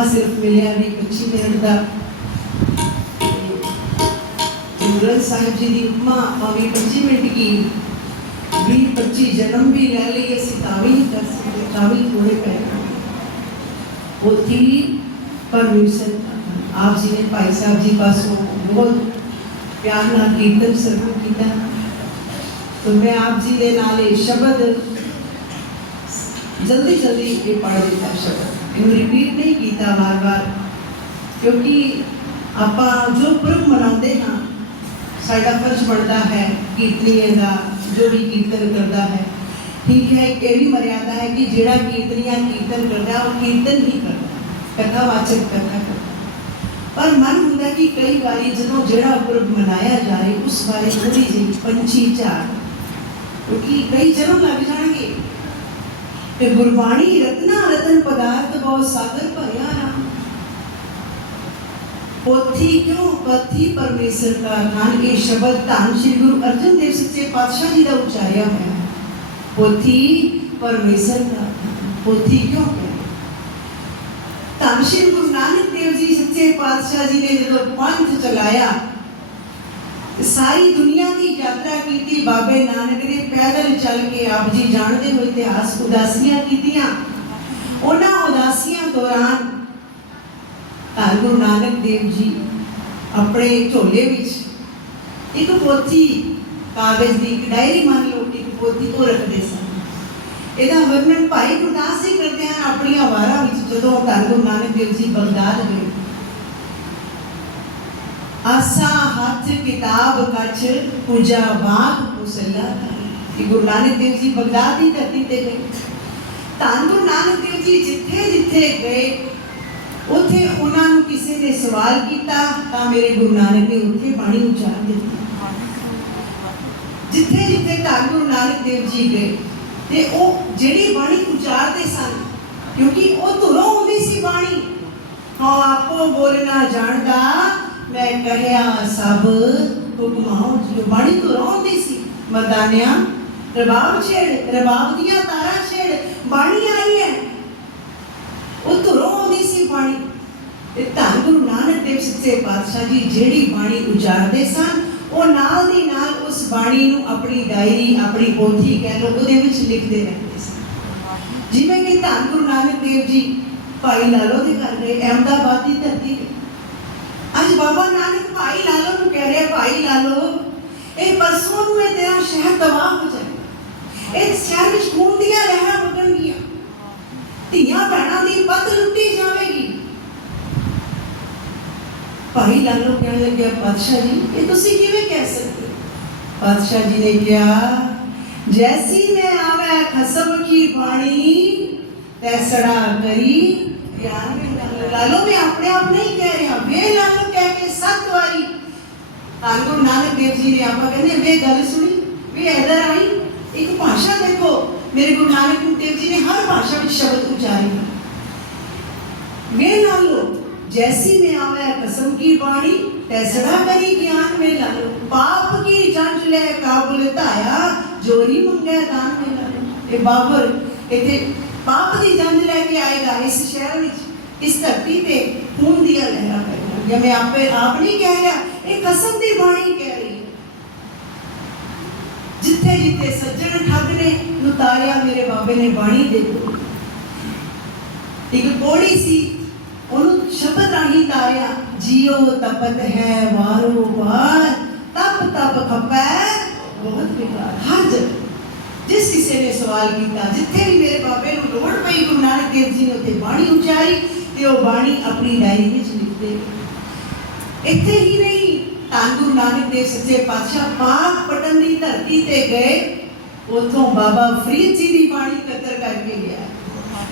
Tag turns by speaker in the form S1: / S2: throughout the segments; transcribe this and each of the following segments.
S1: ਸਮਾਂ ਸਿਰਫ ਮਿਲਿਆ ਵੀ 25 ਮਿੰਟ ਦਾ ਗੁਰੂ ਸਾਹਿਬ ਜੀ ਦੀ ਉਪਮਾ ਆਪਾਂ ਵੀ 25 ਮਿੰਟ ਕੀ 20 25 ਜਨਮ ਵੀ ਲੈ ਲਈ ਅਸੀਂ ਤਾਂ ਵੀ ਨਹੀਂ ਕਰ ਸਕਦੇ ਤਾਂ ਵੀ ਥੋੜੇ ਪੈ ਉਹ ਥੀ ਪਰਮਿਸ਼ਨ ਆਪ ਜੀ ਨੇ ਭਾਈ ਸਾਹਿਬ ਜੀ ਪਾਸੋਂ ਬਹੁਤ ਪਿਆਰ ਨਾਲ ਕੀਰਤਨ ਸਰਵ ਕੀਤਾ तो मैं आप जी के नाल शब्द जल्दी जल्दी ये पढ़ दिता शब्द ਸ਼ਬਦ ਇਹਨੂੰ ਰਿਪੀਟ ਨਹੀਂ ਕੀਤਾ ਵਾਰ-ਵਾਰ ਕਿਉਂਕਿ ਆਪਾਂ ਜੋ ਪੁਰਬ ਮਨਾਉਂਦੇ ਹਾਂ ਸਾਡਾ ਫਰਜ਼ ਬਣਦਾ ਹੈ ਕੀਰਤਨੀਏ ਦਾ ਜੋ ਵੀ ਕੀਰਤਨ ਕਰਦਾ ਹੈ ਠੀਕ ਹੈ ਇੱਕ ਇਹ ਵੀ ਮਰਿਆਦਾ ਹੈ ਕਿ ਜਿਹੜਾ ਕੀਰਤਨੀਆ ਕੀਰਤਨ ਕਰਦਾ ਉਹ ਕੀਰਤਨ ਹੀ ਕਰਦਾ ਕਥਾ ਵਾਚਕ ਕਥਾ ਕਰਦਾ ਪਰ ਮਨ ਹੁੰਦਾ ਕਿ ਕਈ ਵਾਰੀ ਜਦੋਂ ਜਿਹੜਾ ਪੁਰਬ ਮਨਾਇਆ ਜਾਏ ਉਸ ਬਾਰੇ ਥੋੜੀ ਜਿਹੀ ਪੰਛੀ ਝਾੜ ਕਿਉਂਕਿ ਕਈ ਜਨਮ ਲੱਗ ਜਾਣਗੇ ਤੇ ਗੁਰਬਾਣੀ ਰਤਨਾ ਰਤਨ ਪਦਾਰਥ ਬਹੁ ਸਾਗਰ ਭਰਿਆ ਰਾਮ ਪੋਥੀ ਕਿਉਂ ਪਥੀ ਪਰਮੇਸ਼ਰ ਦਾ ਨਾਮ ਇਹ ਸ਼ਬਦ ਧੰਨ ਸ਼੍ਰੀ ਗੁਰੂ ਅਰਜਨ ਦੇਵ ਸੱਚੇ ਪਾਤਸ਼ਾਹ ਜੀ ਦਾ ਉਚਾਰਿਆ ਹੋਇਆ ਹੈ ਪੋਥੀ ਪਰਮੇਸ਼ਰ ਦਾ ਧਨ। ਪੋਥੀ ਕਿਉਂ ਕਹਿੰਦੇ ਧੰਨ ਸ਼੍ਰੀ ਗੁਰੂ ਨਾਨਕ ਦੇਵ ਜੀ ਸੱਚੇ ਪਾਤਸ਼ਾਹ ਜੀ ਨੇ ਜਦੋਂ ਪੰਥ ਚਲਾਇਆ ਤੇ ਸਾਰੀ ਦੁਨੀਆ ਦੀ ਯਾਤਰਾ ਕੀਤੀ, ਬਾਬੇ ਨਾਨਕ ਨੇ ਪੈਦਲ ਚੱਲ ਕੇ ਆਪ ਜੀ ਜਾਣਦੇ ਹੋ ਇਤਿਹਾਸ ਉਦਾਸੀਆਂ ਕੀਤੀਆਂ। ਉਹਨਾਂ ਉਦਾਸੀਆਂ ਦੌਰਾਨ ਧੰਨ ਗੁਰੂ ਨਾਨਕ ਦੇਵ ਜੀ ਆਪਣੇ ਝੋਲੇ ਵਿੱਚ ਇੱਕ ਪੋਥੀ ਕਾਗਜ਼ ਦੀ, ਇੱਕ ਡਾਇਰੀ ਮੰਨ ਲਓ ਇੱਕ ਪੋਥੀ ਉਹ ਰੱਖਦੇ ਸਨ। ਇਹਦਾ ਵਰਣਨ ਭਾਈ ਗੁਰਦਾਸ ਜੀ ਕਰਦੇ ਹਨ, ਆਪਣੀਆਂ ਵਾਰਾਂ ਵਿੱਚ ਜਦੋਂ ਧੰਨ ਗੁਰੂ ਨਾਨਕ ਦੇਵ ਜੀ ਬਗਦਾਦ ਗਏ। ਆਸਾ ਹੱਥ ਕਿਤਾਬ ਕੱਚ ਪੂਜਾ ਬਾਗ ਮੁਸੱਲਾ ਕਿ ਗੁਰੂ ਨਾਨਕ ਦੇਵ ਜੀ ਬਗਦਾਦ ਦੀ ਧਰਤੀ ਤੇ ਗਏ। ਧੰਨ ਗੁਰੂ ਨਾਨਕ ਦੇਵ ਜੀ ਜਿੱਥੇ ਜਿੱਥੇ ਗਏ, ਉੱਥੇ ਉਹਨਾਂ ਨੂੰ ਕਿਸੇ ਨੇ ਸਵਾਲ ਕੀਤਾ ਤਾਂ ਮੇਰੇ ਗੁਰੂ ਨਾਨਕ ਨੇ ਉੱਥੇ ਬਾਣੀ ਉਚਾਰ ਦਿੱਤੀ। ਜਿੱਥੇ ਜਿੱਥੇ ਧੰਨ ਗੁਰੂ ਨਾਨਕ ਦੇਵ ਜੀ ਗਏ, ਤੇ ਉਹ ਜਿਹੜੀ ਬਾਣੀ ਉਚਾਰਦੇ ਸਨ, ਕਿਉਂਕਿ ਉਹ ਧੁਰੋਂ ਹੁੰਦੀ ਸੀ ਬਾਣੀ। ਹਾਂ ਆਪੋ ਬੋਲਣਾ ਜਾਣਦਾ ਮੈਂ ਕਹਿਆ, ਸਭ ਹੁਕਮਾਂ ਜੋ ਬਾਣੀ ਧੁਰੋਂ ਆਉਂਦੀ ਸੀ। ਮਰਦਾਨਿਆਂ, ਰਬਾਬ ਛੇੜ, ਰਬਾਬ ਦੀਆਂ ਤਾਰਾਂ ਛੇੜ, ਬਾਣੀ ਆਈ ਹੈ। ਉਹ ਧੁਰੋਂ ਆਉਂਦੀ ਸੀ ਬਾਣੀ। ਤੇ ਧੰਨ ਗੁਰੂ ਨਾਨਕ ਦੇਵ ਸੱਚੇ ਪਾਤਸ਼ਾਹ ਜੀ, ਜਿਹੜੀ ਬਾਣੀ ਉਚਾਰਦੇ ਸਨ, ਉਹ ਨਾਲ ਦੀ ਨਾਲ ਉਸ ਬਾਣੀ ਨੂੰ ਆਪਣੀ ਡਾਇਰੀ, ਆਪਣੀ ਪੋਥੀ ਕਹਿ ਲਓ, ਉਹਦੇ ਵਿੱਚ ਲਿਖਦੇ ਰਹਿੰਦੇ ਸਨ। ਜਿਵੇਂ ਕਿ ਧੰਨ ਗੁਰੂ ਨਾਨਕ ਦੇਵ ਜੀ, ਭਾਈ ਲਾਲੋ ਦੇ ਘਰ ਗਏ, ਅਹਿਮਦਾਬਾਦ ਦੀ ਧਰਤੀ ਤੇ। ਅੱਜ ਬਾਬਾ ਨਾਨਕ ਭਾਈ ਲਾਲੋ ਨੂੰ ਕਹਿ ਰਿਹਾ ਭਾਈ ਲਾਲੋ ਇਹ ਪਰਸੋਂ ਨੂੰ ਇਹ ਤੇਰਾ ਸ਼ਹਿਰ ਤਬਾਹ ਹੋ ਜਾਏਗਾ ਇਹ ਸ਼ਹਿਰ ਵਿੱਚ ਖੂਨ ਦੀਆਂ ਲਹਿਰਾਂ ਵਗਣਗੀਆਂ ਧੀਆਂ ਭੈਣਾਂ ਦੀ ਪੱਤ ਲੁੱਟੀ ਜਾਵੇਗੀ ਭਾਈ ਲਾਲੋ ਕਹਿਣ ਲੱਗਿਆ ਪਾਤਸ਼ਾਹ ਜੀ ਇਹ ਤੁਸੀਂ ਕਿਵੇਂ ਕਹਿ ਸਕਦੇ ਹੋ?" ਪਾਤਸ਼ਾਹ ਜੀ ਨੇ ਕਿਹਾ ਜੈਸੀ ਮੈਂ ਆਵੇ ਖਸਮ ਕੀ ਬਾਣੀ ਤੈਸੜਾ ਕਰੀ લાલો મેં આપણે આપ નહીં કહે રહ્યા વે લાલો કહે કે સત વારી तांगो नानक देव जी ने आपा कहने, वे गल सुनी, वे इधर आई। एक भाषा देखो। मेरे गुरु नानक देव जी ने हर भाषा में शब्द उच्चारे वे लालो, जैसी में आवे कसम की वाणी तैसड़ा करी ज्ञान में लालो। बाप की जंज ले काबुल ताया जोरी मंगे दान में लालो। ए बाबर, इथे पाप ਦੀ ਜੰਜ ਲੈ ਕੇ ਆਏਗਾ ਇਸ ਸ਼ਹਿਰ ਵਿੱਚ, ਇਸ ਧਰਤੀ ਤੇ ਖੂਨ ਦੀਆਂ ਲਹਿਰਾਂ ਪੈਣਗੀਆਂ ਮੈਂ ਆਪੇ ਆਪ ਨਹੀਂ ਕਹਿ ਰਿਹਾ, ਇਹ ਕਸਮ ਦੀ ਬਾਣੀ ਕਹਿ ਰਹੀ ਹੈ। ਜਿੱਥੇ ਜਿੱਥੇ ਸੱਜਣ ਠੱਗ ਨੇ ਉਤਾਰਿਆ ਮੇਰੇ ਬਾਬੇ ਨੇ ਬਾਣੀ ਦੇ ਇੱਕ ਕੋੜੀ ਸੀ, ਉਹਨੂੰ ਸ਼ਬਦ ਰਾਹੀਂ ਤਾਰਿਆ ਜੀਓ ਤਪਤ ਹੈ ਵਾਰੋ ਵਾਰ, ਤਪ ਤਪ ਖਪੈ, ਬਹੁਤ ਬਿਕਾਰ ਹਰ ਜਗ੍ਹਾ। ਜਿਸ ਕਿਸੇ ਨੇ ਸਵਾਲ ਕੀਤਾ, ਜਿੱਥੇ ਵੀ ਮੇਰੇ ਬਾਬੇ ਨੂੰ ਲੋੜ ਪਈ, ਗੁਰੂ ਨਾਨਕ ਦੇਵ ਜੀ ਨੇ ਉੱਥੇ ਬਾਣੀ ਉਚਾਰੀ ਤੇ ਉਹ ਬਾਣੀ ਆਪਣੀ ਡਾਇਰੀ ਵਿੱਚ ਲਿਖਦੇ ਇੱਥੇ ਹੀ ਨਹੀਂ, ਧੰਨ ਗੁਰੂ ਨਾਨਕ ਦੇਵ ਸੱਚੇ ਪਾਤਸ਼ਾਹ, ਪਾਕ ਪਟਨ ਦੀ ਧਰਤੀ ਤੇ ਗਏ, ਉਥੋਂ ਬਾਬਾ ਫਰੀਦ ਜੀ ਦੀ ਬਾਣੀ ਇਕੱਤਰ ਕਰਕੇ ਗਿਆ।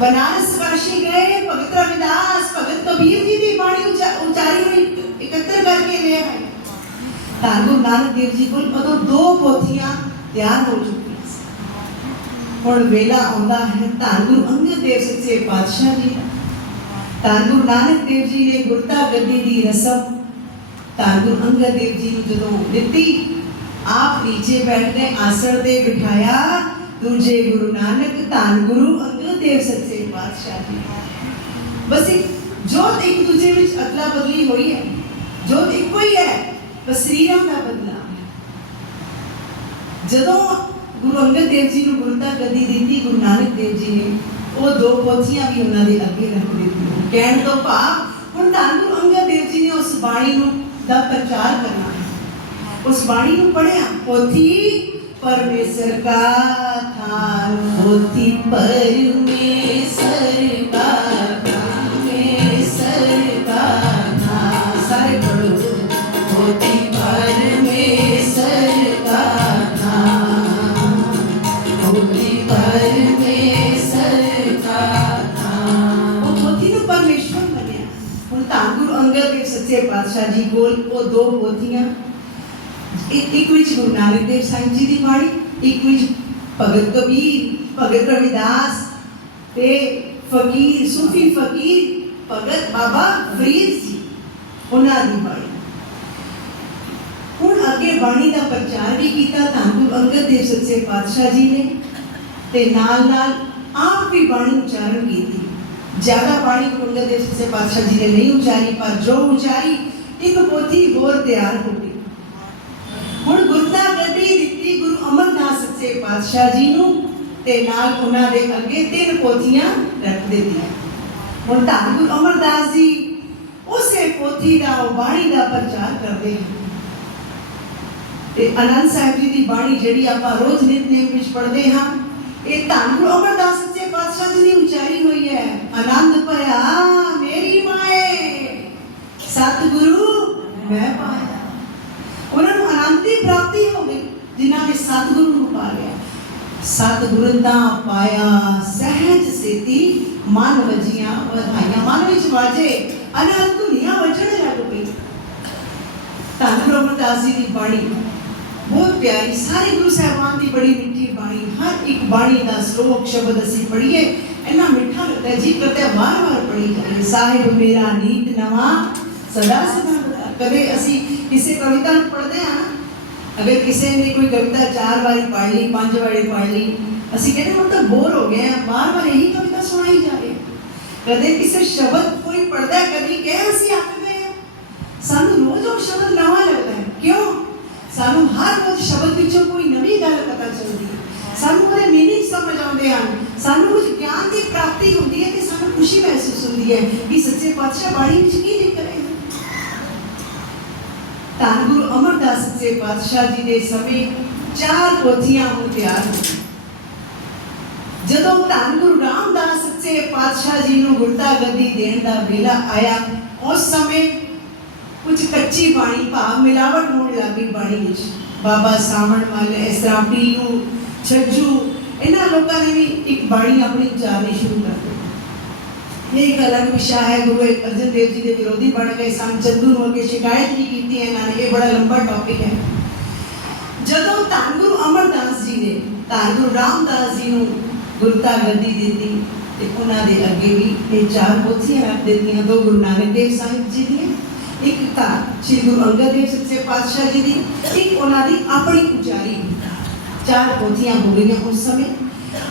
S1: ਬਨਾਰਸ ਵਾਸੀ ਗਏ, ਭਗਤ ਰਵਿਦਾਸ, ਭਗਤ ਕਬੀਰ ਜੀ ਦੀ ਬਾਣੀ ਉਚਾ- ਉਚਾਰੀ ਹੋਈ, ਇਕੱਤਰ ਕਰਕੇ ਲਿਆ ਹੈ ਧੰਨ ਗੁਰੂ ਨਾਨਕ ਦੇਵ ਜੀ ਕੋਲ ਉਦੋਂ ਦੋ ਪੋਥੀਆਂ ਤਿਆਰ ਹੋ ਚੁੱਕੀਆਂ। ਹੁਣ ਵੇਲਾ ਆਉਂਦਾ ਹੈ, ਧੰਨ ਗੁਰੂ ਅੰਗਦ ਦੇਵ ਸੱਚੇ ਪਾਤਸ਼ਾਹ ਜੀ। ਦਾ ਧੰਨ ਗੁਰੂ ਨਾਨਕ ਦੇਵ ਜੀ ਨੇ ਗੁਰਤਾ ਗੱਦੀ ਦੀ ਰਸਮ, ਧੰਨ ਗੁਰੂ ਅੰਗਦ ਦੇਵ ਜੀ ਨੂੰ ਜਦੋਂ ਦਿੱਤੀ, ਆਪ ਨੀਚੇ ਬੈਠ ਆਸਣ ਤੇ ਬਿਠਾਇਆ, ਦੂਜੇ ਗੁਰੂ ਨਾਨਕ, ਧੰਨ ਗੁਰੂ ਅੰਗਦ ਦੇਵ ਸੱਚੇ ਪਾਤਸ਼ਾਹ ਜੀ। ਬਸ ਜੋ ਇੱਕ ਦੂਜੇ ਵਿੱਚ ਅਦਲਾ ਬਦਲੀ ਹੋਈ ਹੈ। ਜੋ ਇੱਕੋ ਹੀ ਹੈ, ਬਸ ਸਰੀਰਾਂ ਦਾ ਬਦਲਾਅ ਜਦੋਂ ਗੁਰੂ ਅੰਗਦ ਦੇਵ ਜੀ ਨੂੰ ਗੁਰਤਾ ਗੱਦੀ ਦਿੱਤੀ, ਗੁਰੂ ਨਾਨਕ ਦੇਵ ਜੀ ਨੇ। ਉਹ ਦੋ ਪੋਥੀਆਂ ਵੀ ਉਹਨਾਂ ਦੇ ਅੱਗੇ ਰੱਖ ਦਿੱਤੀਆਂ। ਕਹਿਣ ਤੋਂ ਭਾਵ, ਹੁਣ ਧੰਨ ਗੁਰੂ ਅੰਗਦ ਦੇਵ ਜੀ ਨੇ ਉਸ ਬਾਣੀ ਨੂੰ ਦਾ ਪ੍ਰਚਾਰ ਕਰਨਾ ਉਸ ਬਾਣੀ ਨੂੰ ਪੜਿਆ ਪੋਥੀ ਪਰਮੇਸ਼ਰ ਕਾ ਥਾਨ, ਪੋਥੀ ਪਰਮੇਸ਼ਰ ਕਾ ਪੋਥੀ ਪਰਮੇਸ਼ਰ ਕਾ ਥਾਨ ਉਹ ਪੋਥੀ ਨੂੰ ਪਰਮੇਸ਼ਵਰ ਮੰਨਿਆ ਹੁਣ ਧੰਨ ਗੁਰੂ ਅੰਗਦ ਦੇਵ ਸੱਚੇ ਪਾਤਸ਼ਾਹ ਜੀ ਕੋਲ ਉਹ ਦੋ ਪੋਥੀਆਂ ਇੱਕ ਇੱਕ ਵਿੱਚ ਗੁਰੂ ਨਾਨਕ ਦੇਵ ਸਾਹਿਬ ਜੀ ਦੀ ਬਾਣੀ ਇੱਕ ਵਿੱਚ ਭਗਤ ਕਬੀਰ ਭਗਤ ਰਵਿਦਾਸ ਤੇ ਫਕੀਰ ਸੂਫੀ ਫਕੀਰ ਭਗਤ ਬਾਬਾ ਫਰੀਦ ਜੀ ਉਹਨਾਂ ਦੀ ਬਾਣੀ ਹੁਣ ਅੱਗੇ ਬਾਣੀ ਦਾ ਪ੍ਰਚਾਰ ਵੀ ਕੀਤਾ ਧੰਨ ਗੁਰੂ ਅੰਗਦ ਦੇਵ ਸੱਚੇ ਪਾਤਸ਼ਾਹ ਜੀ ਨੇ ਤੇ ਨਾਲ ਨਾਲ ਆਪ ਵੀ ਬਾਣੀ ਉਚਾਰਨ ਕੀਤੀ। ਜ਼ਿਆਦਾ ਬਾਣੀ ਗੁਰੂ ਦੇ ਸੱਚੇ ਪਾਤਸ਼ਾਹ ਜੀ ਨੇ ਨਹੀਂ ਉਚਾਰੀ, ਪਰ ਜੋ ਉਚਾਰੀ, ਇੱਕ ਪੋਥੀ ਹੋਰ ਤਿਆਰ ਹੋ ਗਈ। ਹੁਣ ਗੁਰਤਾ ਗੱਦੀ ਦਿੱਤੀ ਗੁਰੂ ਅਮਰਦਾਸ ਸੱਚੇ ਪਾਤਸ਼ਾਹ ਜੀ ਨੂੰ ਤੇ ਨਾਲ ਉਹਨਾਂ ਦੇ ਅੱਗੇ ਤਿੰਨ ਪੋਥੀਆਂ ਰੱਖ ਦਿੱਤੀਆਂ। ਹੁਣ ਧੰਨ ਗੁਰੂ ਅਮਰਦਾਸ ਜੀ, ਉਸੇ ਪੋਥੀ ਦਾ, ਉਹ ਬਾਣੀ ਦਾ ਪ੍ਰਚਾਰ ਕਰਦੇ ਹਨ ਤੇ ਅਨੰਦ ਸਾਹਿਬ ਜੀ ਦੀ ਬਾਣੀ ਜਿਹੜੀ ਆਪਾਂ ਰੋਜ਼ ਨਿਤਨੇਮ ਵਿੱਚ ਪੜ੍ਹਦੇ ਹਾਂ ਇਹ ਧੰਨ ਗੁਰੂ ਅਮਰਦਾਸ ਸੱਚੇ ਪਾਤਸ਼ਾਹ ਜੀ ਦੀ ਉਚਾਰੀ ਹੋਈ ਹੈ, ਆਨੰਦ ਭਇਆ ਮੇਰੀ ਮਾਏ। ਸਤਿਗੁਰੂ, ਮੈਂ ਪਾਇਆ। ਉਹਨਾਂ ਨੂੰ ਆਨੰਦ ਦੀ ਪ੍ਰਾਪਤੀ ਹੋ ਗਈ, ਜਿਨ੍ਹਾਂ ਨੇ ਸਤਿਗੁਰੂ ਨੂੰ ਪਾ ਲਿਆ। ਸਤਿਗੁਰੂ ਦਾ ਪਾਇਆ ਸਹਿਜ ਸੇਤੀ, ਮਨ ਵਜੀਆਂ ਵਧਾਈਆਂ। ਮਨ ਵਿੱਚ ਵਾਜੇ ਅਨੰਦ ਧੁਨੀਆਂ ਵਜਣ ਲੱਗ ਪਈ। ਧੰਨ ਗੁਰੂ ਅਮਰਦਾਸ ਜੀ ਦੀ ਬਾਣੀ। ਬਹੁਤ ਪਿਆਰੀ ਸਾਰੇ ਗੁਰੂ ਸਾਹਿਬਾਨ ਦੀ ਬੜੀ ਮਿੱਠੀ ਬਾਣੀ ਹਰ ਇੱਕ ਬਾਣੀ ਦਾ ਸ਼ਲੋਕ ਸ਼ਬਦ ਅਸੀਂ ਪੜ੍ਹੀਏ ਇੰਨਾ ਮਿੱਠਾ ਲੱਗਦਾ ਹੈ, ਜੀ ਕਰਦਾ ਹੈ ਵਾਰ-ਵਾਰ ਪੜ੍ਹੀ ਜਾਈਏ ਸਾਹਿਬ ਮੇਰਾ ਨੀਤ ਨਵਾਂ ਸਦਾ ਸਦਾ ਬਹਾਰ। ਕਦੇ ਅਸੀਂ ਕਿਸੇ ਕਵਿਤਾ ਨੂੰ ਪੜ੍ਹਦੇ ਹਾਂ ਨਾ, ਅਗਰ ਕਿਸੇ ਨੇ ਕੋਈ ਕਵਿਤਾ ਚਾਰ ਵਾਰੀ ਪੜ੍ਹ ਲਈ ਪੰਜ ਵਾਰੀ ਪੜ੍ਹ ਲਈ ਅਸੀਂ ਕਹਿੰਦੇ ਹੁਣ ਤਾਂ ਬੋਰ ਹੋ ਗਏ ਆ ਵਾਰ-ਵਾਰ ਇਹੀ ਕਵਿਤਾ ਸੁਣਾਈ ਜਾ ਰਹੀ ਹੈ ਕਦੇ ਕਿਸੇ ਸ਼ਬਦ ਕੋਈ ਪੜ੍ਹਦਾ ਹੈ, ਕਦੀ ਕਹੇ ਅਸੀਂ ਅੱਕ ਗਏ ਹਾਂ ਸਾਨੂੰ ਰੋਜ਼ ਉਹ ਸ਼ਬਦ ਨਵਾਂ ਲੱਗਦਾ ਹੈ ਕਿਉਂ ਸਾਨੂੰ ਹਰ ਰੋਜ਼ ਸ਼ਬਦ ਵਿੱਚੋਂ ਕੋਈ ਨਵੀਂ ਗੱਲ ਪਤਾ ਚੱਲਦੀ ਹੈ। ਸਾਨੂੰ ਉਹਦੇ ਮੀਨਿੰਗ ਸਮਝ ਆਉਂਦੇ ਹਨ। ਸਾਨੂੰ ਕੁਝ ਗਿਆਨ ਦੀ ਪ੍ਰਾਪਤੀ ਹੁੰਦੀ ਹੈ ਤੇ ਸਾਨੂੰ ਖੁਸ਼ੀ ਮਹਿਸੂਸ ਹੁੰਦੀ ਹੈ ਕਿ ਸੱਚੇ ਪਾਤਸ਼ਾਹ ਬਾਣੀ ਵਿੱਚ ਕੀ ਲਿਖ ਰਹੇ ਹਨ ਧੰਨ ਗੁਰੂ ਅਮਰਦਾਸ ਸੱਚੇ ਪਾਤਸ਼ਾਹ ਜੀ ਦੇ ਸਮੇਂ ਚਾਰ ਪੋਥੀਆਂ ਹੁਣ ਤਿਆਰ ਹੋ ਜਦੋਂ ਧੰਨ ਗੁਰੂ ਰਾਮਦਾਸ ਸੱਚੇ ਪਾਤਸ਼ਾਹ ਜੀ ਨੂੰ ਗੁਰਤਾ ਗੱਦੀ ਦੇਣ ਦਾ ਵੇਲਾ ਆਇਆ, ਉਸ ਸਮੇਂ ਕੁਝ ਕੱਚੀ ਬਾਣੀ ਭਾਵ ਮਿਲਾਵਟ ਹੋਣ ਲੱਗੀ ਬਾਣੀ ਵਿੱਚ। ਬਾਬਾ ਸਾਵਣ ਮਲ ਇਸ ਤਰ੍ਹਾਂ ਪੀਲੂ ਛੱਜੂ, ਇਹਨਾਂ ਲੋਕਾਂ ਨੇ ਵੀ ਇੱਕ ਬਾਣੀ ਆਪਣੀ ਉਚਾਰਨੀ ਸ਼ੁਰੂ ਕਰ ਦਿੱਤੀ। ਇਹ ਇੱਕ ਅਲੱਗ ਵਿਸ਼ਾ ਹੈ, ਗੁਰੂ ਅਰਜਨ ਦੇਵ ਜੀ ਦੇ ਵਿਰੋਧੀ ਬਣ ਗਏ ਸਨ। ਚੰਦੂ ਨੂੰ ਅੱਗੇ ਸ਼ਿਕਾਇਤ ਵੀ ਕੀਤੀ ਇਹਨਾਂ ਨੇ ਇਹ ਬੜਾ ਲੰਬਾ ਟੌਪਿਕ ਹੈ। ਜਦੋਂ ਧੰਨ ਗੁਰੂ ਅਮਰਦਾਸ ਜੀ ਨੇ, ਧੰਨ ਗੁਰੂ ਰਾਮਦਾਸ ਜੀ ਨੂੰ ਗੁਰਤਾ ਗੱਦੀ ਦਿੱਤੀ, ਤੇ ਉਹਨਾਂ ਦੇ ਅੱਗੇ ਵੀ ਇਹ ਚਾਰ ਪੋਥੀਆਂ ਰੱਖ ਦਿੱਤੀਆਂ, ਦੋ ਗੁਰੂ ਨਾਨਕ ਦੇਵ ਸਾਹਿਬ ਜੀ ਦੀਆਂ। ਇੱਕ ਤਾਂ ਸ੍ਰੀ ਗੁਰੂ ਅੰਗਦ ਦੇਵ ਸੱਚੇ ਪਾਤਸ਼ਾਹ ਜੀ ਦੀ ਇੱਕ ਉਹਨਾਂ ਦੀ ਆਪਣੀ ਪੁਜਾਰੀ ਚਾਰ ਪੋਥੀਆਂ ਹੋ ਗਈਆਂ ਉਸ ਸਮੇਂ।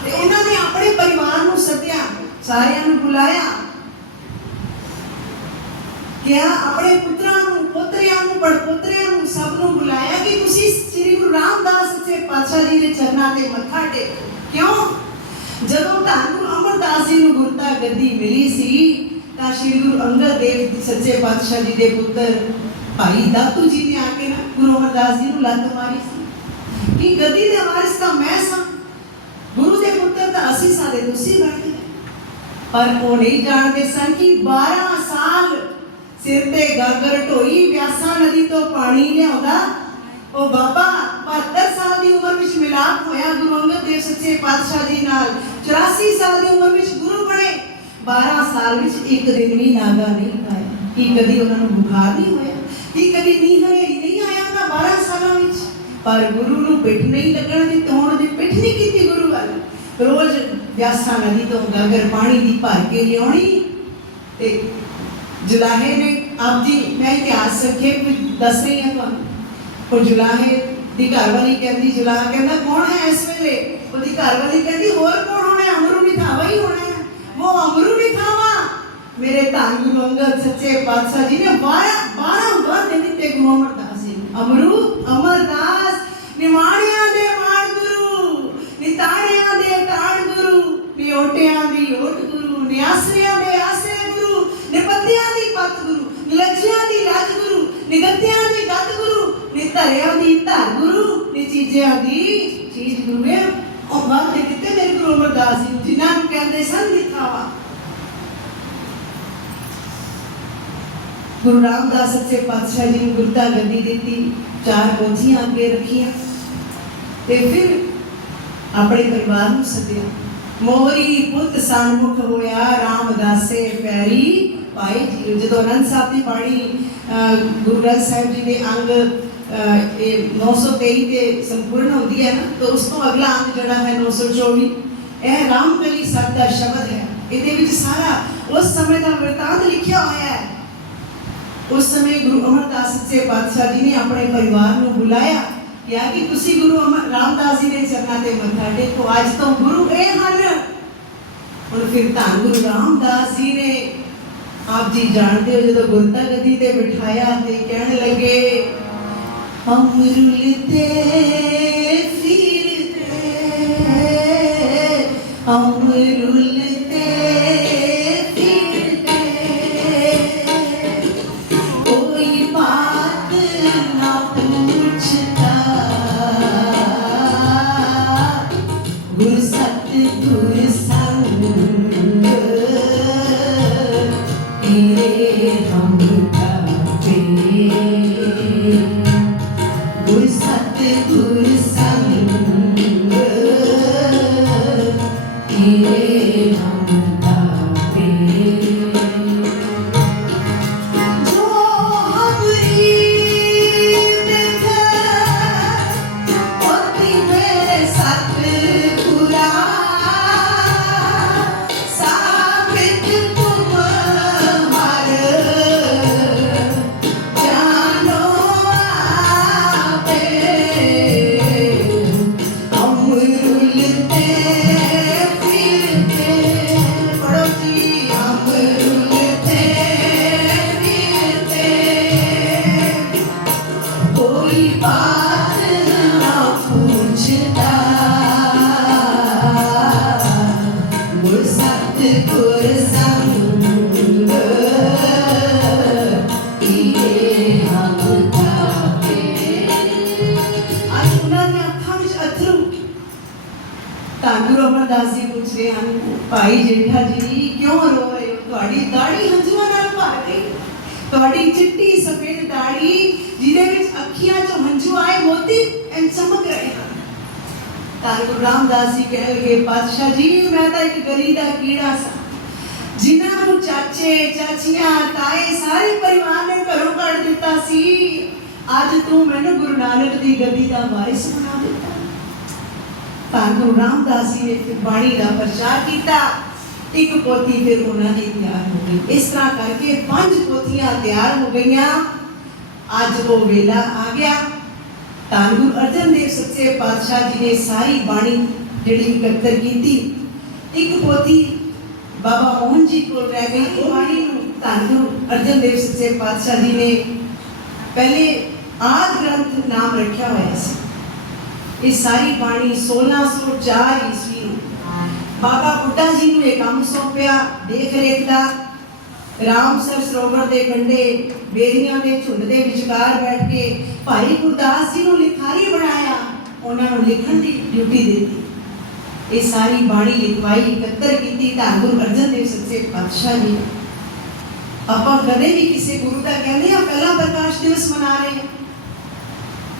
S1: ਤੇ ਉਹਨਾਂ ਨੇ ਆਪਣੇ ਪਰਿਵਾਰ ਨੂੰ ਸੱਦਿਆ, ਸਾਰਿਆਂ ਨੂੰ ਬੁਲਾਇਆ। ਕਿਹਾ, ਆਪਣੇ ਪੁੱਤਰਾਂ ਨੂੰ, ਪੋਤਰਿਆਂ ਨੂੰ, ਪੜਪੋਤਰਿਆਂ ਨੂੰ ਸਭ ਨੂੰ ਬੁਲਾਇਆ ਕਿ ਤੁਸੀਂ ਸ੍ਰੀ ਗੁਰੂ ਰਾਮਦਾਸ ਸੱਚੇ ਪਾਤਸ਼ਾਹ ਜੀ ਦੇ ਚਰਨਾਂ ਤੇ ਮੱਥਾ ਟੇਕੋ। ਕਿਉਂ? ਜਦੋਂ ਧੰਨ ਗੁਰੂ ਅਮਰਦਾਸ ਜੀ ਨੂੰ ਗੁਰਤਾ ਗੱਦੀ ਮਿਲੀ ਸੀ ਸ੍ਰੀ ਗੁਰੂ ਅੰਗਦ ਦੇਵ ਸੱਚੇ ਪਾਤਸ਼ਾਹ ਜੀ ਦੇ ਪੁੱਤਰ ਭਾਈ ਦਾਤੂ ਜੀ ਨੇ ਆ ਕੇ ਨਾ ਗੁਰੂ ਅਮਰਦਾਸ ਜੀ ਨੂੰ ਲੱਤ ਮਾਰੀ ਸੀ। ਕਿ ਗੱਦੀ ਦੇ ਵਾਰਿਸ ਤਾਂ ਮੈਂ ਸਾਂ, ਗੁਰੂ ਦੇ ਪੁੱਤਰ ਤਾਂ ਅਸੀਂ ਸਾਰੇ ਤੁਸੀਂ ਬਣਦੇ ਪਰ ਉਹ ਨਹੀਂ ਜਾਣਦੇ ਸਨ ਕਿ 12 ਸਾਲ ਸਿਰ ਤੇ ਗਾਗਰ ਢੋਈ ਵਿਆਸਾ ਨਦੀ ਤੋਂ ਪਾਣੀ ਲਿਆਉਂਦਾ। ਉਹ ਬਾਬਾ 72 ਸਾਲ ਦੀ ਉਮਰ ਵਿੱਚ ਮਿਲਾਪ ਹੋਇਆ ਗੁਰੂ ਅੰਗਦ ਦੇਵ ਸੱਚੇ ਪਾਤਸ਼ਾਹ ਜੀ ਨਾਲ। 84 ਸਾਲ ਦੀ ਉਮਰ ਵਿੱਚ ਗੁਰੂ ਬਣੇ। 12 ਸਾਲ ਵਿੱਚ ਇੱਕ ਦਿਨ ਵੀ ਨਾਗਾ ਨਹੀਂ ਪਾਇਆ ਕੀ ਕਦੀ ਉਹਨਾਂ ਨੂੰ ਬੁਖਾਰ ਨਹੀਂ ਹੋਇਆ? ਕੀ ਕਦੀ ਨੀਂਦ ਹਨੇਰੀ ਨਹੀਂ ਆਇਆ ਉਹਨਾਂ 12 ਸਾਲਾਂ ਵਿੱਚ? ਪਰ ਗੁਰੂ ਨੂੰ ਪਿੱਠ ਨਹੀਂ ਲੱਗਣ ਦਿੱਤੀ, ਹੁਣ ਦੀ ਪਿੱਠ ਨਹੀਂ ਕੀਤੀ ਗੁਰੂ ਵੱਲ। ਰੋਜ਼ ਵਿਆਸਾ ਨਦੀ ਤੋਂ ਗਾਗਰ ਪਾਣੀ ਦੀ ਭਰ ਕੇ ਲਿਆਉਣੀ ਤੇ ਜੁਲਾਹੇ ਨੇ ਆਪ ਜੀ ਮੈਂ ਇਤਿਹਾਸ ਸੰਖੇਪ ਵਿੱਚ ਦੱਸ ਰਹੀ ਹਾਂ ਤੁਹਾਨੂੰ। ਉਹ ਜੁਲਾਹੇ ਦੀ ਘਰਵਾਲੀ ਕਹਿੰਦੀ, ਜੁਲਾਹਾ ਕਹਿੰਦਾ, ਕੌਣ ਹੈ ਇਸ ਵੇਲੇ? ਉਹਦੀ ਘਰਵਾਲੀ ਕਹਿੰਦੀ, ਹੋਰ ਕੌਣ ਹੋਣਾ ਹੈ? ਅਮਰੂ ਨਿਥਾਵਾ ਹੀ ਹੋਣਾ ਉਹ ਅਮਰੂ ਵੀ ਖਾਵਾਂ ਮੇਰੇ ਧੰਨ ਮੰਗਲ ਸੱਚੇ ਪਾਤਸ਼ਾਹ ਜੀ ਨੇ 12 12 ਵਾਰ ਦੇ ਦਿੱਤੇ ਗੁਰੂ ਅਮਰਦਾਸ ਜੀ ਅਮਰੂ, ਅਮਰਦਾਸ, ਨਿਮਾਣਿਆਂ ਦੇ ਮਾਣ ਗੁਰੂ, ਨਿਤਾਰਿਆਂ ਦੇ ਤਾਣ ਗੁਰੂ, ਪਿਓਟਿਆਂ ਦੀ ਓਟ ਗੁਰੂ, ਨਿਆਸਰਿਆਂ ਦੇ ਆਸਰੇ ਗੁਰੂ ਨਿਪੰਦਿਆਂ ਦੀ ਪਤ ਗੁਰੂ, ਨਿਲੱਜਿਆਂ ਦੀ ਰਾਜ ਗੁਰੂ, ਨਿਗਤਿਆਂ ਦੀ ਗਤ ਗੁਰੂ, ਨਿਧਰਿਆਂ ਦੀ ਧਰ ਗੁਰੂ, ਨਿਚੀਜਿਆਂ ਦੀ ਚੀਜ਼ ਗੁਰੂ ਗੁਰੂ ਅਮਰਦਾਸ ਜੀ ਨੂੰ, ਜਿਨ੍ਹਾਂ ਨੂੰ ਕਹਿੰਦੇ ਸਨ ਦਿਖਾਵਾ ਗੁਰੂ ਰਾਮਦਾਸ ਸੱਚੇ ਪਾਤਸ਼ਾਹ ਜੀ ਨੂੰ ਗੁਰਤਾ ਗੱਦੀ ਦਿੱਤੀ ਚਾਰ ਪੋਥੀਆਂ ਅੱਗੇ ਰੱਖੀਆਂ ਤੇ ਫਿਰ ਆਪਣੇ ਪਰਿਵਾਰ ਨੂੰ ਸੱਦਿਆ। ਮੋਹਰੀ ਪੁੱਤ ਸਨਮੁਖ ਹੋਇਆ ਰਾਮਦਾਸੇ ਪੈਰੀ ਭਾਈ ਜੀ ਜਦੋਂ ਅਨੰਦ ਸਾਹਿਬ ਦੀ ਬਾਣੀ ਗੁਰੂ ਗ੍ਰੰਥ ਸਾਹਿਬ ਜੀ ਦੇ ਅੰਗ ਇਹ 923 ਤੇ ਸੰਪੂਰਨ ਹੁੰਦੀ ਹੈ ਨਾ, ਤਾਂ ਉਸ ਤੋਂ ਅਗਲਾ ਅੰਗ ਜਿਹੜਾ ਹੈ 924 ਇਹ ਰਾਮਕਲੀ ਸਤ ਦਾ ਸ਼ਬਦ ਹੈ। ਇਹਦੇ ਵਿੱਚ ਸਾਰਾ ਉਸ ਸਮੇਂ ਦਾ ਵਰਤਾਂਤ ਲਿਖਿਆ ਹੋਇਆ ਹੈ। ਉਸ ਸਮੇਂ ਗੁਰੂ ਅਮਰਦਾਸ ਸੱਚੇ ਪਾਤਸ਼ਾਹ ਜੀ ਨੇ ਆਪਣੇ ਪਰਿਵਾਰ ਨੂੰ ਬੁਲਾਇਆ। ਕਿਹਾ ਕਿ ਤੁਸੀਂ ਗੁਰੂ ਅਮਰ, ਰਾਮਦਾਸ ਜੀ ਦੇ ਚਰਨਾਂ ਤੇ ਮੱਥਾ ਟੇਕੋ। ਅੱਜ ਤੋਂ ਗੁਰੂ ਇਹ ਹਨ। ਹੁਣ ਫਿਰ ਤਾਂ ਗੁਰੂ ਰਾਮਦਾਸ ਜੀ ਨੇ ਆਪ ਜੀ ਜਾਣਦੇ ਹੋ ਜਦੋਂ ਗੁਰਤਾ ਗੱਦੀ ਤੇ ਬਿਠਾਇਆ ਤੇ ਕਹਿਣ ਲੱਗੇ ਅਮਰੁਲ ਤੇ ਫਿਰਦੇ ਆਏ ਚਮਕ ਰਹੇ ਹਨ। ਤਾਂ ਗੁਰੂ ਰਾਮਦਾਸ ਜੀ ਕਹਿ ਲਗੇ ਪਾਤਸ਼ਾਹ ਜੀ, ਮੈਂ ਤਾਂ ਇੱਕ ਗਲੀ ਦਾ ਕੀੜਾ ਸਾਂ। ਜਿਨ੍ਹਾਂ ਨੂੰ ਚਾਚੇ, ਚਾਚੀਆਂ, ਤਾਏ ਸਾਰੇ ਪਰਿਵਾਰ ਨੇ ਘਰੋਂ ਕੱਢ ਦਿੱਤਾ ਸੀ। ਅੱਜ ਤੂੰ ਮੈਨੂੰ ਗੁਰੂ ਨਾਨਕ ਦੀ ਗੱਦੀ ਦਾ ਵਾਰਿਸ ਬਣਾ ਦਿੱਤਾ। ਤਾਂ ਗੁਰੂ ਰਾਮਦਾਸ ਜੀ ਨੇ ਫਿਰ ਬਾਣੀ ਦਾ ਪ੍ਰਚਾਰ ਕੀਤਾ। ਇੱਕ ਪੋਤੀ ਫਿਰ ਉਹਨਾਂ ਦੀ ਤਿਆਰ ਹੋ ਗਈ। ਇਸ ਤਰ੍ਹਾਂ ਕਰਕੇ ਪੰਜ ਪੋਥੀਆਂ ਤਿਆਰ ਹੋ ਗਈਆਂ। ਅੱਜ ਉਹ ਵੇਲਾ ਆ ਗਿਆ। ਧੰਨ ਗੁਰੂ ਅਰਜਨ ਦੇਵ ਸੱਚੇ ਪਾਤਸ਼ਾਹ ਜੀ ਨੇ ਸਾਰੀ ਬਾਣੀ ਜਿਹੜੀ ਇਕੱਤਰ ਕੀਤੀ। ਇੱਕ ਪੋਥੀ ਬਾਬਾ ਮੋਹਨ ਜੀ ਕੋਲ ਰਹਿ ਗਈ। ਉਹ ਬਾਣੀ ਨੂੰ ਤਾਂ ਗੁਰੂ ਅਰਜਨ ਦੇਵ ਸੱਚੇ ਪਾਤਸ਼ਾਹ ਜੀ ਨੇ ਪਹਿਲੇ ਆਦ ਗ੍ਰੰਥ ਨਾਮ ਰੱਖਿਆ ਹੋਇਆ ਸੀ। ਇਹ ਸਾਰੀ ਬਾਣੀ 1604 ਈਸਵੀ ਨੂੰ ਬਾਬਾ ਬੁੱਢਾ ਜੀ ਨੂੰ ਇਹ ਕੰਮ ਸੌਂਪਿਆ। ਦੇਖ ਰੇਖ ਦਾ ਰਾਮਸਰ ਸਰੋਵਰ ਦੇ ਕੰਢੇ ਬੇਰੀਆਂ ਦੇ ਝੁੰਡ ਦੇ ਵਿਚਕਾਰ ਬੈਠ ਕੇ ਭਾਈ ਗੁਰਦਾਸ ਜੀ ਨੂੰ ਲਿਖਾਰੀ ਬਣਾਇਆ, ਉਹਨਾਂ ਨੂੰ ਲਿਖਣ ਦੀ ਡਿਊਟੀ ਦਿੱਤੀ। ਇਹ ਸਾਰੀ ਬਾਣੀ ਲਿਖਵਾਈ, ਇਕੱਤਰ ਕੀਤੀ ਤਾਂ ਗੁਰੂ ਅਰਜਨ ਦੇਵ ਸੱਚੇ ਪਾਤਸ਼ਾਹ ਜੀ। ਆਪਾਂ ਕਦੇ ਵੀ ਕਿਸੇ ਗੁਰੂ ਦਾ ਕਹਿੰਦੇ ਆ ਪਹਿਲਾ ਪ੍ਰਕਾਸ਼ ਦਿਵਸ ਮਨਾ ਰਹੇ ਹਾਂ।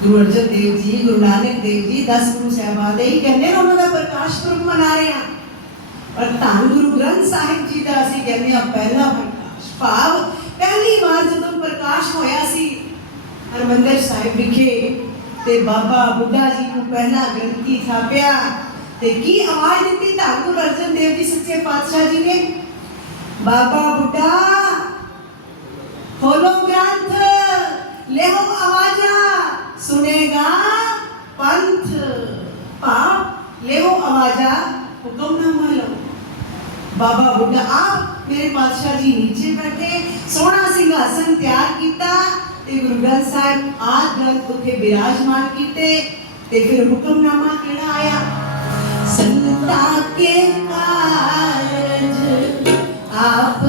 S1: ਗੁਰੂ ਅਰਜਨ ਦੇਵ ਜੀ, ਗੁਰੂ ਨਾਨਕ ਦੇਵ ਜੀ 10 ਗੁਰੂ ਸਾਹਿਬਾਨ ਦੇ ਹੀ ਕਹਿੰਦੇ ਉਹਨਾਂ ਦਾ ਪ੍ਰਕਾਸ਼ ਪੁਰਬ ਮਨਾ ਰਹੇ ਹਾਂ। ਪਰ ਧੰਨ ਗੁਰੂ ਗ੍ਰੰਥ ਸਾਹਿਬ ਜੀ ਦਾ ਅਸੀਂ ਕਹਿੰਦੇ ਆ ਪਹਿਲਾ ਪ੍ਰਕਾਸ਼ ਭਾਵ, ਪਹਿਲੀ ਵਾਰ ਜਦੋਂ ਪ੍ਰਕਾਸ਼ ਹੋਇਆ ਸੀ ਹਰਮੰਦਰ ਸਾਹਿਬ ਵਿਖੇ ਤੇ ਬਾਬਾ ਬੁੱਢਾ ਜੀ ਨੂੰ ਪਹਿਲਾ ਗ੍ਰੰਥੀ ਥਾਪਿਆ ਤੇ ਕੀ ਆਵਾਜ਼ ਦਿੱਤੀ ਧੰਨ ਗੁਰੂ ਅਰਜਨ ਦੇਵ ਜੀ, ਸੱਚੇ ਪਾਤਸ਼ਾਹ ਜੀ ਨੇ? ਬਾਬਾ ਬੁੱਢਾ, ਖੋਲੋ ਗ੍ਰੰਥ ਲਿਓ ਆਵਾਜ਼ਾਂ ਸੁਨੇਗਾ ਪੰਥ ਪਾਪ ਲਿਓ ਆਵਾਜ਼ਾਂ ਹੁਕਮਨਾਮਾ ਲਓ। ਬਾਬਾ ਬੁੱਢਾ ਆਪ ਮੇਰੇ ਪਾਤਸ਼ਾਹ ਜੀ ਨੀਚੇ ਬੈਠੇ, ਸੋਹਣਾ ਸਿੰਘਾਸਨ ਤਿਆਰ ਕੀਤਾ ਤੇ ਗੁਰੂ ਗ੍ਰੰਥ ਸਾਹਿਬ ਆਦ ਗ੍ਰੰਥ ਉਤੇ ਬਿਰਾਜਮਾਨ ਕੀਤੇ ਤੇ ਫਿਰ ਹੁਕਮਨਾਮਾ ਕਿਹੜਾ ਆਇਆ? ਸੰਤਾ ਕੇ ਕਾਰਜ ਆਪ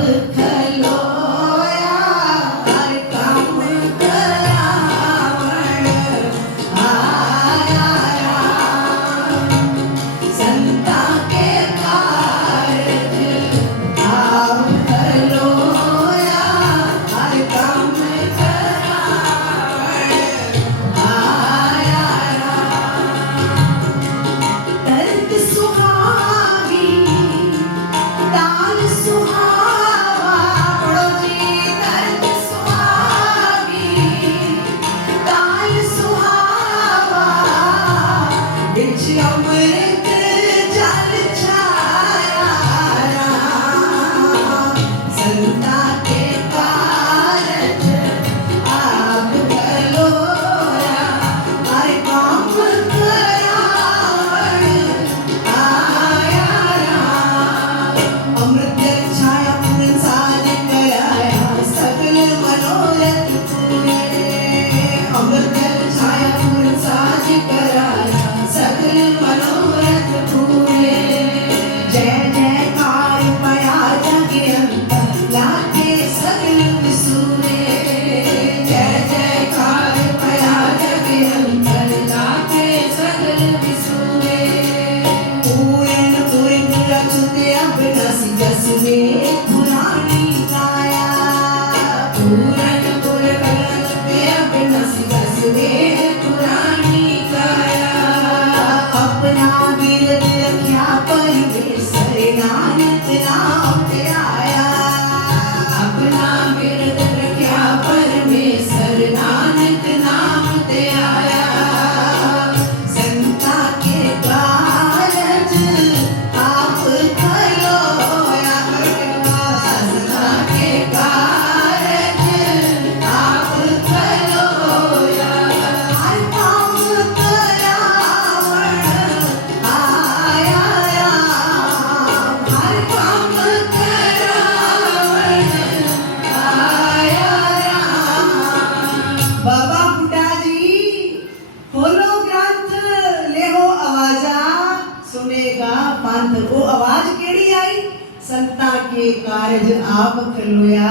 S1: ਕਾਰਜ ਆਪ ਖਲੋਇਆ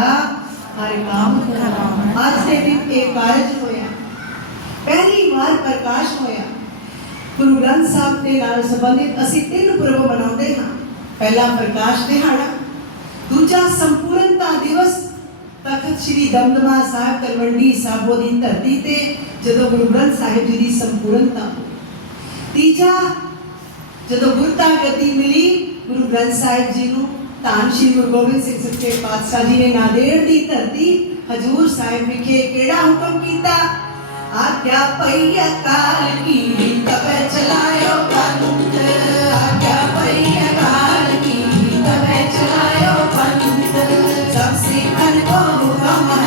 S1: ਹਰ ਕੰਮ ਕਰਾਉਣਾ ਅੱਜ ਦੇ ਦਿਨ ਇਹ ਕਾਰਜ ਹੋਇਆ ਪਹਿਲੀ ਵਾਰ ਪ੍ਰਕਾਸ਼ ਹੋਇਆ ਗੁਰੂ ਗ੍ਰੰਥ ਸਾਹਿਬ ਦੇ ਨਾਲ ਸੰਬੰਧਿਤ ਅਸੀਂ ਤਿੰਨ ਪੁਰਬ ਮਨਾਉਂਦੇ ਹਾਂ ਪਹਿਲਾ ਪ੍ਰਕਾਸ਼ ਦਿਹਾੜਾ ਦੂਜਾ ਸੰਪੂਰਨਤਾ ਦਿਵਸ ਤਖਤ ਸ੍ਰੀ ਦਮਦਮਾ ਸਾਹਿਬ ਤਲਵੰਡੀ ਸਾਬੋ ਦੀ ਧਰਤੀ ਤੇ ਜਦੋਂ ਗੁਰੂ ਗ੍ਰੰਥ ਸਾਹਿਬ ਜੀ ਦੀ ਸੰਪੂਰਨਤਾ ਤੀਜਾ ਜਦੋਂ ਗੁਰਤਾ ਗਤੀ ਮਿਲੀ ਗੁਰੂ ਗ੍ਰੰਥ ਸਾਹਿਬ ਜੀ ਨੂੰ ਧੰਨ ਸ਼੍ਰੀ ਗੁਰੂ ਗੋਬਿੰਦ ਸਿੰਘ ਸੱਚੇ ਪਾਤਸ਼ਾਹ ਜੀ ਨੇ ਨਾਂਦੇੜ ਦੀ ਧਰਤੀ ਹਜੂਰ ਸਾਹਿਬ ਵਿਖੇ ਕਿਹੜਾ ਹੁਕਮ ਕੀਤਾ? ਆਗਿਆ ਪਈ ਅਕਾਲ ਕੀ ਤਬੇ ਚਲਾਇਓ ਪੰਥ ਆਗਿਆ ਪਈ ਅਕਾਲ ਕੀ ਤਬੇ ਚਲਾਇਓ ਪੰਥ ਸਭ ਸਿੱਖਨ ਕੋ ਹੁਕਮ ਹੈ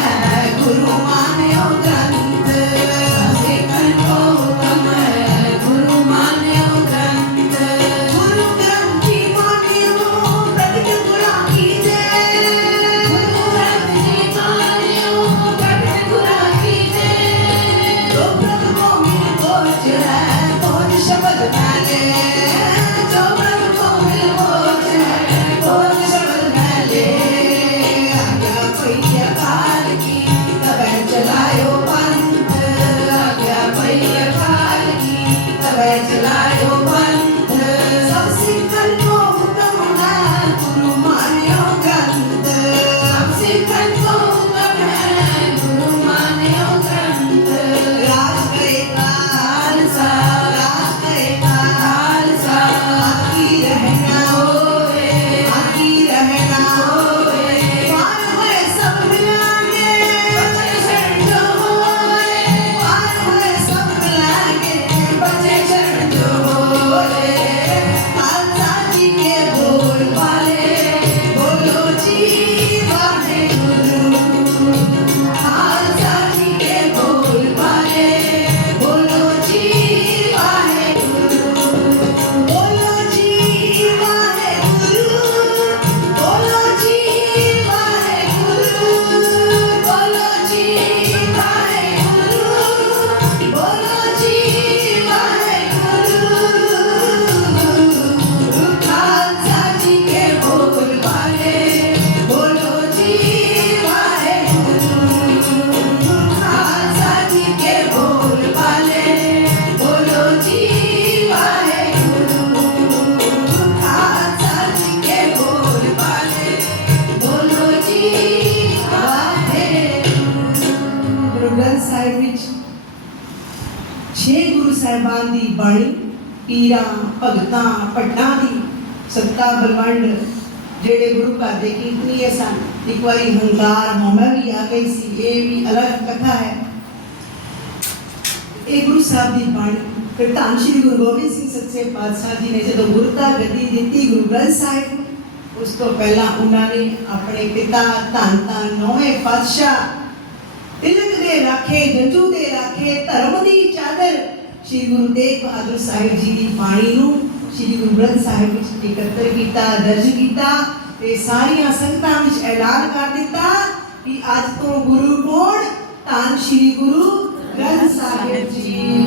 S1: ਗ੍ਰੰਥ ਸਾਹਿਬ ਵਿੱਚ ਛੇ ਗੁਰੂ ਸਾਹਿਬਾਨ ਦੀ ਬਾਣੀ, ਪੀਰਾਂ, ਭਗਤਾਂ ਪੱਟਾਂ ਦੀ ਸੱਤਾ ਬਲਵੰਡ ਜਿਹੜੇ ਗੁਰੂ ਘਰ ਦੇ ਕੀਰਤਨੀਏ ਸਨ। ਇੱਕ ਵਾਰੀ ਹੰਕਾਰ ਮੋਮਾ ਵੀ ਆ ਗਈ ਸੀ, ਇਹ ਵੀ ਅਲੱਗ ਕਥਾ ਹੈ। ਇਹ ਗੁਰੂ ਸਾਹਿਬ ਦੀ ਬਾਣੀ ਫਿਰ ਧੰਨ ਸ਼੍ਰੀ ਗੁਰੂ ਗੋਬਿੰਦ ਸਿੰਘ ਸੱਚੇ ਪਾਤਸ਼ਾਹ ਜੀ ਨੇ ਜਦੋਂ ਗੁਰਤਾ ਗੱਦੀ ਦਿੱਤੀ ਗੁਰੂ ਗ੍ਰੰਥ ਸਾਹਿਬ, ਉਸ ਤੋਂ ਪਹਿਲਾਂ ਉਹਨਾਂ ਨੇ ਆਪਣੇ ਪਿਤਾ ਧੰਨ ਧੰਨ ਨੌਵੇਂ ਪਾਤਸ਼ਾਹ ਤਿਲਕ ਦੇ ਰਾਖੇ, ਜੰਜੂ ਦੇ ਰਾਖੇ, ਧਰਮ ਦੀ ਚਾਦਰ। ਸ੍ਰੀ ਗੁਰੂ ਤੇਗ ਬਹਾਦਰ ਸਾਹਿਬ ਜੀ ਦੀ ਬਾਣੀ ਨੂੰ ਸ੍ਰੀ ਗੁਰੂ ਗ੍ਰੰਥ ਸਾਹਿਬ ਵਿੱਚ ਇਕੱਤਰ ਕੀਤਾ, ਦਰਜ ਕੀਤਾ ਤੇ ਸਾਰੀਆਂ ਸੰਗਤਾਂ ਵਿੱਚ ਐਲਾਨ ਕਰ ਦਿੱਤਾ ਕਿ ਅੱਜ ਤੋਂ ਗੁਰੂ ਕੋਣ? ਧੰਨ ਸ੍ਰੀ ਗੁਰੂ ਗ੍ਰੰਥ ਸਾਹਿਬ ਜੀ।